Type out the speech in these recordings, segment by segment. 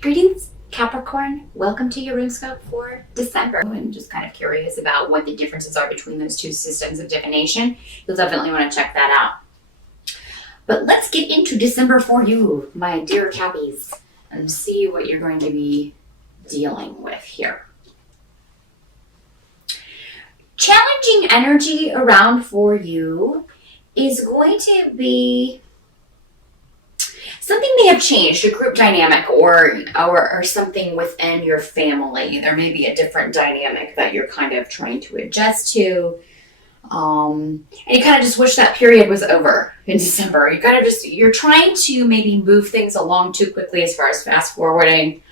Greetings, Capricorn. Welcome to your room scope for December. I'm just kind of curious about what the differences are between those two systems of divination. You'll definitely want to check that out. But let's get into December for you, my dear Cappies, and see what you're going to be dealing with here. Challenging energy around for you is going to be something may have changed, a group dynamic or something within your family. There may be a different dynamic that you're kind of trying to adjust to. And you kind of just wish that period was over in December. You're trying to maybe move things along too quickly as far as fast forwarding,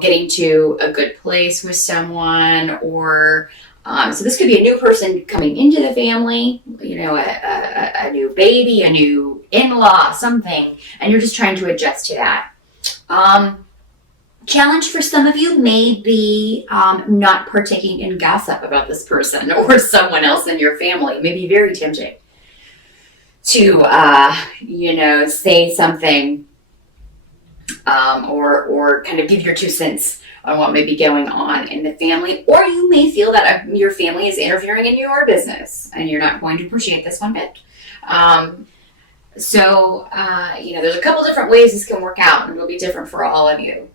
getting to a good place with someone, or so this could be a new person coming into the family, a new baby, a new in-law, something, and you're just trying to adjust to that. Challenge for some of you may be not partaking in gossip about this person or someone else in your family. It may be very tempting to, say something or kind of give your 2 cents on what may be going on in the family, or you may feel that your family is interfering in your business and you're not going to appreciate this one bit. There's a couple different ways this can work out, and it'll be different for all of you.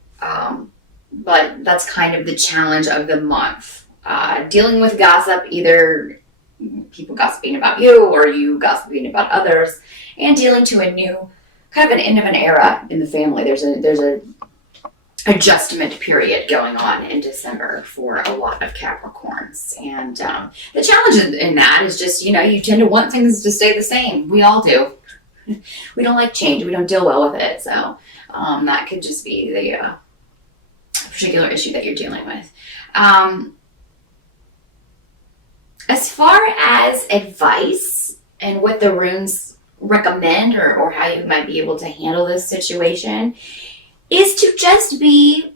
But that's kind of the challenge of the month. Dealing with gossip, either people gossiping about you or you gossiping about others, and dealing to a new kind of an end of an era in the family. There's a adjustment period going on in December for a lot of Capricorns. And the challenge in that is just, you tend to want things to stay the same. We all do. We don't like change. We don't deal well with it. So that could just be the particular issue that you're dealing with. As far as advice and what the runes recommend or how you might be able to handle this situation is to just be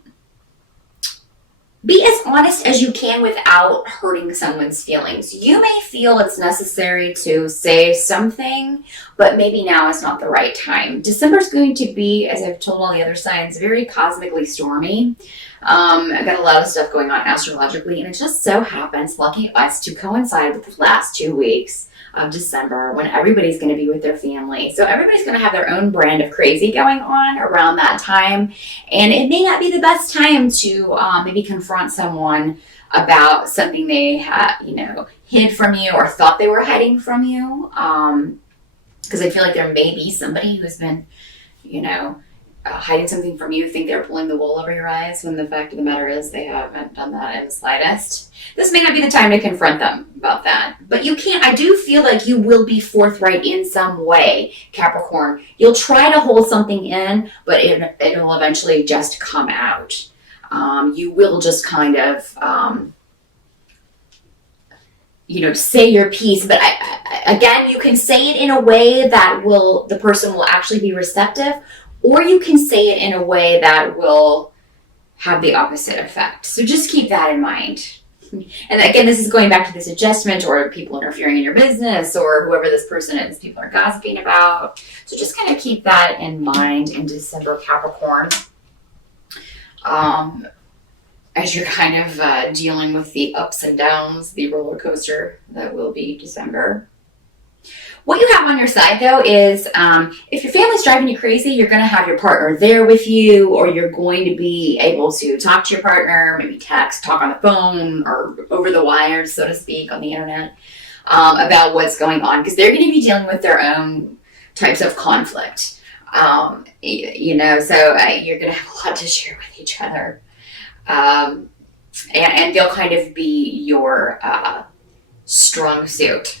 as honest as you can without hurting someone's feelings. You may feel it's necessary to say something, but maybe now is not the right time. December is going to be, as I've told all the other signs, very cosmically stormy. I've got a lot of stuff going on astrologically, and it just so happens, lucky us, to coincide with the last 2 weeks of December when everybody's going to be with their family. So everybody's going to have their own brand of crazy going on around that time. And it may not be the best time to maybe confront someone about something they had, hid from you or thought they were hiding from you. Because I feel like there may be somebody who's been, hiding something from you, think they're pulling the wool over your eyes, when the fact of the matter is they haven't done that in the slightest. This may not be the time to confront them about that. But I do feel like you will be forthright in some way, Capricorn. You'll try to hold something in, but it'll eventually just come out. You will just kind of, say your piece. But again, you can say it in a way that the person will actually be receptive, or you can say it in a way that will have the opposite effect. So just keep that in mind. And again, this is going back to this adjustment or people interfering in your business or whoever this person is people are gossiping about. So just kind of keep that in mind in December, Capricorn. As you're kind of dealing with the ups and downs, the roller coaster that will be December. What you have on your side, though, is if your family's driving you crazy, you're going to have your partner there with you, or you're going to be able to talk to your partner, maybe text, talk on the phone, or over the wires, so to speak, on the internet, about what's going on, because they're going to be dealing with their own types of conflict. So you're going to have a lot to share with each other. And they'll kind of be your strong suit,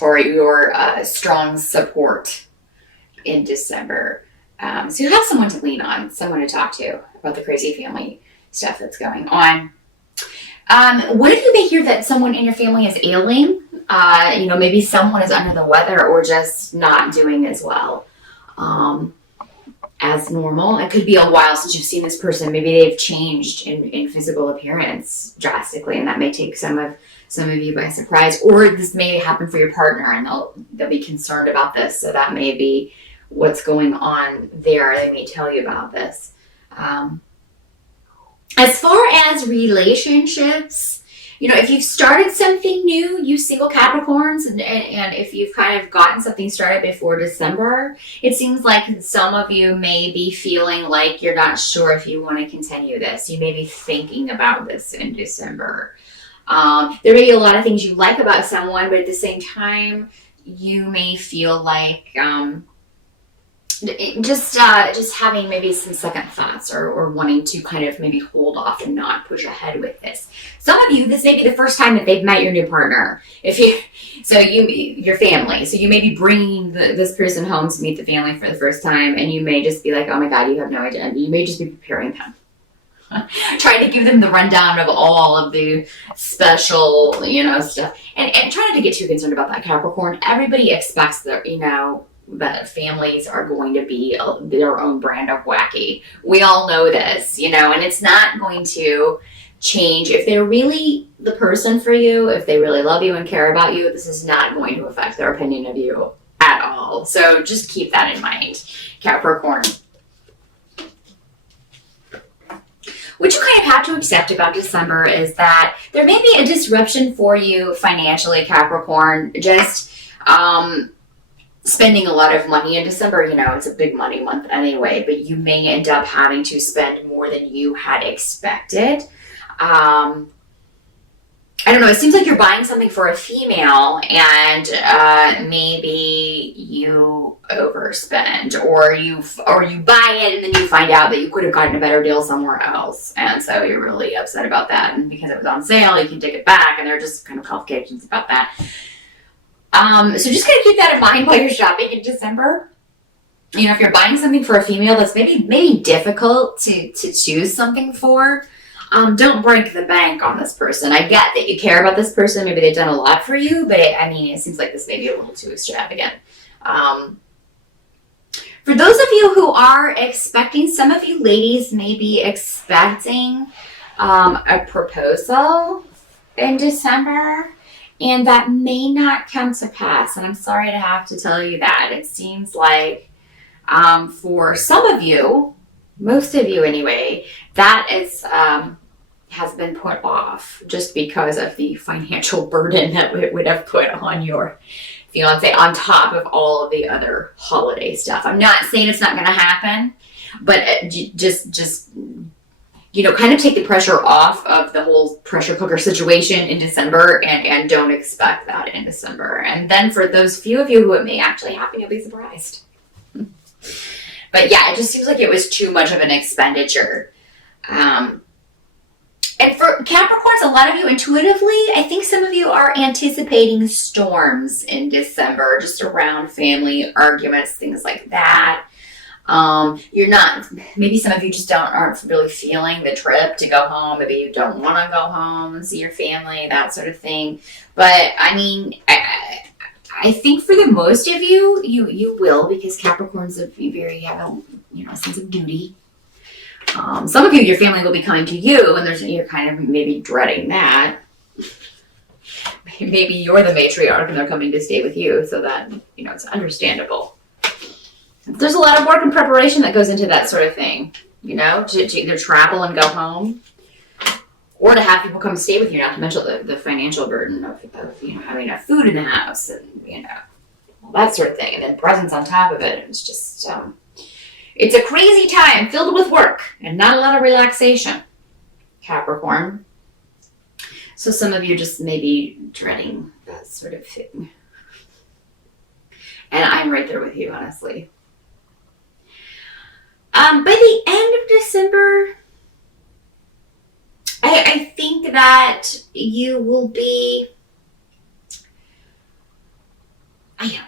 or your strong support in December. So you have someone to lean on, someone to talk to about the crazy family stuff that's going on. What if you may hear that someone in your family is ailing? Maybe someone is under the weather or just not doing as well as normal. It could be a while since you've seen this person. Maybe they've changed in physical appearance drastically, and that may take some of you by surprise. Or this may happen for your partner, and they'll be concerned about this. So that may be what's going on there. They may tell you about this. As far as relationships, if you've started something new, you single Capricorns, and if you've kind of gotten something started before December, it seems like some of you may be feeling like you're not sure if you want to continue this. You may be thinking about this in December. There may be a lot of things you like about someone, but at the same time, you may feel like just having maybe some second thoughts or wanting to kind of maybe hold off and not push ahead with this. Some of you, this may be the first time that they've met your new partner. Your family. So you may be bringing this person home to meet the family for the first time, and you may just be like, oh my God, you have no idea. You may just be preparing them. Trying to give them the rundown of all of the special, stuff. And try not to get too concerned about that, Capricorn. Everybody expects that, that families are going to be their own brand of wacky. We all know this, and it's not going to change. If they're really the person for you, if they really love you and care about you, this is not going to affect their opinion of you at all. So just keep that in mind, Capricorn. What you kind of have to accept about December is that there may be a disruption for you financially, Capricorn. Just spending a lot of money in December, it's a big money month anyway, but you may end up having to spend more than you had expected. I don't know, it seems like you're buying something for a female and maybe you overspend or you buy it and then you find out that you could have gotten a better deal somewhere else. And so you're really upset about that. And because it was on sale, you can take it back, and there are just kind of complications about that. So just kind of keep that in mind while you're shopping in December. If you're buying something for a female that's maybe difficult to choose something for, don't break the bank on this person. I get that you care about this person. Maybe they've done a lot for you, but it seems like this may be a little too extravagant. For those of you who are expecting, some of you ladies may be expecting a proposal in December, and that may not come to pass. And I'm sorry to have to tell you that. It seems like for some of you, most of you anyway, that is has been put off just because of the financial burden that it would have put on your fiance on top of all of the other holiday stuff. I'm not saying it's not going to happen, but just kind of take the pressure off of the whole pressure cooker situation in December and don't expect that in December. And then for those few of you who it may actually happen, you'll be surprised. But yeah, it just seems like it was too much of an expenditure. And for Capricorns, a lot of you intuitively, I think some of you are anticipating storms in December, just around family arguments, things like that. You're not, maybe some of you just aren't really feeling the trip to go home. Maybe you don't want to go home and see your family, that sort of thing. But I think for the most of you, you will, because Capricorns have a sense of duty. Some of you, your family will be coming to you, and you're kind of maybe dreading that. Maybe you're the matriarch and they're coming to stay with you, so that, it's understandable. There's a lot of work and preparation that goes into that sort of thing, to either travel and go home, or to have people come stay with you, not to mention the financial burden of having enough food in the house and, all that sort of thing. And then presents on top of it. It's just, it's a crazy time filled with work and not a lot of relaxation, Capricorn. So some of you just may be dreading that sort of thing. And I'm right there with you, honestly. By the end of December, I think that you will be,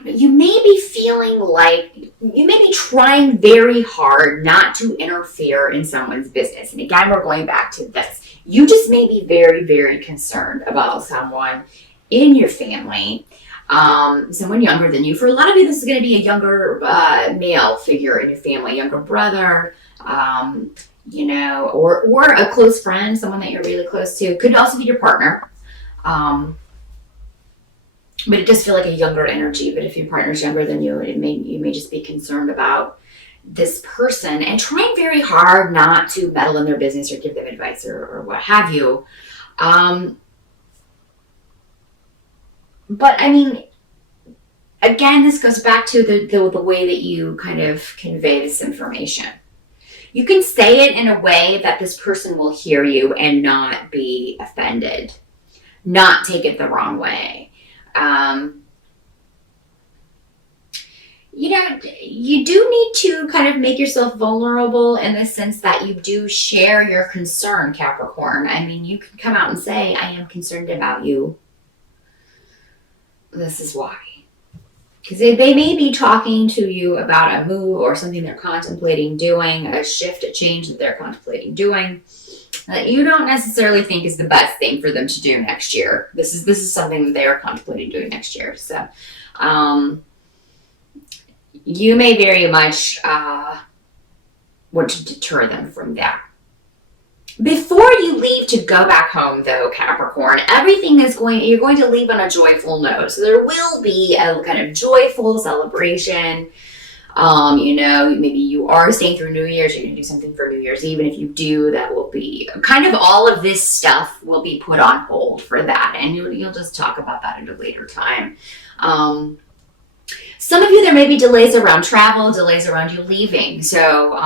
you may be feeling like, you may be trying very hard not to interfere in someone's business. And again, we're going back to this. You just may be very, very concerned about someone in your family, someone younger than you. For a lot of you, this is going to be a younger male figure in your family, younger brother, or a close friend, someone that you're really close to. Could also be your partner. But it does feel like a younger energy. But if your partner's younger than you, you may just be concerned about this person and trying very hard not to meddle in their business or give them advice or what have you. But I mean, again, this goes back to the way that you kind of convey this information. You can say it in a way that this person will hear you and not be offended, not take it the wrong way. You do need to kind of make yourself vulnerable in the sense that you do share your concern, Capricorn. I mean, you can come out and say, I am concerned about you. This is why. Because they may be talking to you about a move or something they're contemplating doing, a shift, a change that they're contemplating doing, that you don't necessarily think is the best thing for them to do next year. This is something that they are contemplating doing next year. So, you may very much want to deter them from that. Before you leave to go back home, though, Capricorn, you're going to leave on a joyful note. So there will be a kind of joyful celebration. Maybe you are staying through New Year's. You're going to do something for New Year's Eve. And if you do, that will be kind of all of this stuff will be put on hold for that. And you'll just talk about that at a later time. Some of you, there may be delays around travel, delays around you leaving. So,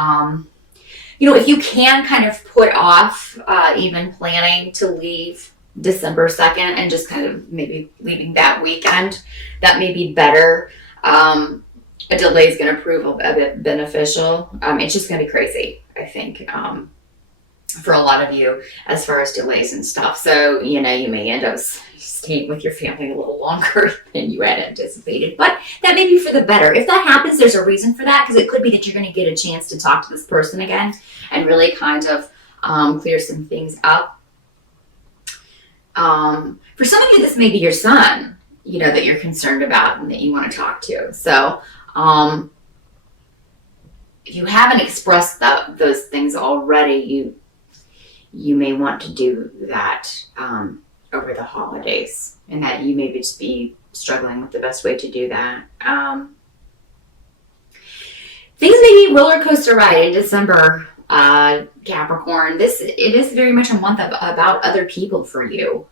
if you can kind of put off even planning to leave December 2nd and just kind of maybe leaving that weekend, that may be better. A delay is going to prove a bit beneficial. It's just going to be crazy, I think, for a lot of you as far as delays and stuff. So, you may end up staying with your family a little longer than you had anticipated. But that may be for the better. If that happens, there's a reason for that, because it could be that you're going to get a chance to talk to this person again and really kind of clear some things up. For some of you, this may be your son, that you're concerned about and that you want to talk to. So if you haven't expressed those things already, you may want to do that over the holidays, and that you may just be struggling with the best way to do that. Things may be roller coaster ride in December, Capricorn. It is very much a month about other people for you.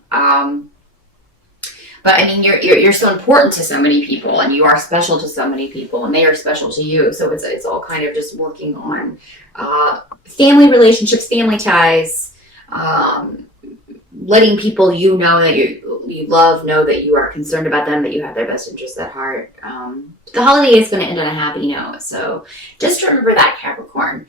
But I mean, you're so important to so many people, and you are special to so many people, and they are special to you. So it's all kind of just working on family relationships, family ties, letting people that you love know that you are concerned about them, that you have their best interests at heart. The holiday is going to end on a happy note. So just remember that, Capricorn.